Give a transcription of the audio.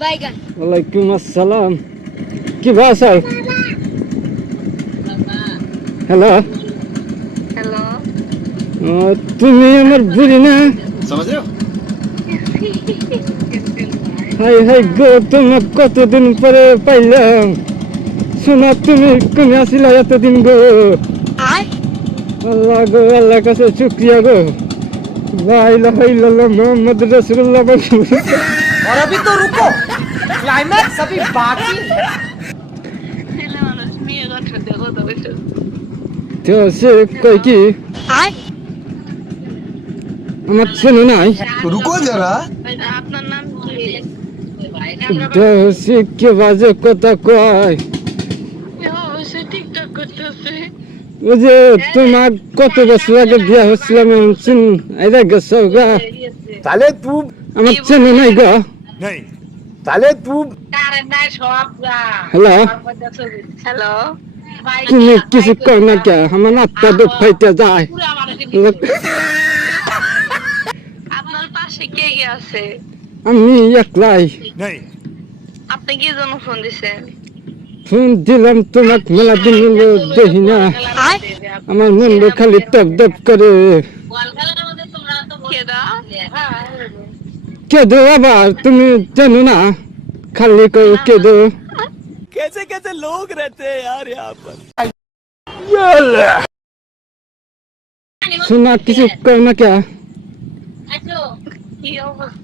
ওয়ালাইকুম আসসালাম। কি ভাষা? Hello, hello. তুমি আমার বুড়ি না? समझ रहे हो? হাই হাই গো, তোমার কতদিন পরে পাইলাম। শোনা, তুমি কোনে আসিলা এতদিন গো? আল্লাহ গো, আল্লাহ কাছে শুক্রিয়া গো। লা ইলাহা ইল্লাল্লাহ মুহাম্মদ রাসূলুল্লাহ। और अभी तो रुको, क्लाइमैक्स अभी बाकी है। ছেলে মানুষ মেয়ে কথা দেখো তো বেশি। তো সে কই কি আমার চেনো নাই? रुको जरा। আপনার নাম কি? তো সে কে বাজে কথা কয়? অবশ্যই টিকটক করতেছে। ওই যে তোমার কত বছর আগে বিয়া হচ্ছিলাম, এরা গেছো গা। साले तू আমার চেনো নাই গো। नहीं, साले तू হ্যালো, হ্যালো। তুমি কিছু কর না কে? আমার আত্মা দুঃখ পাইতে যায়। আপনার পাশে কে কে আছে? আমি একলাই। नहीं। আপনি কি জন্য ফোন দিছেন? ফোন দিলাম তোমাক, মেলা দিন হলো দেখি না। আমার মন খালি টপ টপ করে। কেডা? কে দো আবার? তুমি চেনো না? খালি করে কে দো? कैसे कैसे लोग रहते हैं यार यहाँ पर। শোনা, কিছু কর না কে? কি অবস্থা?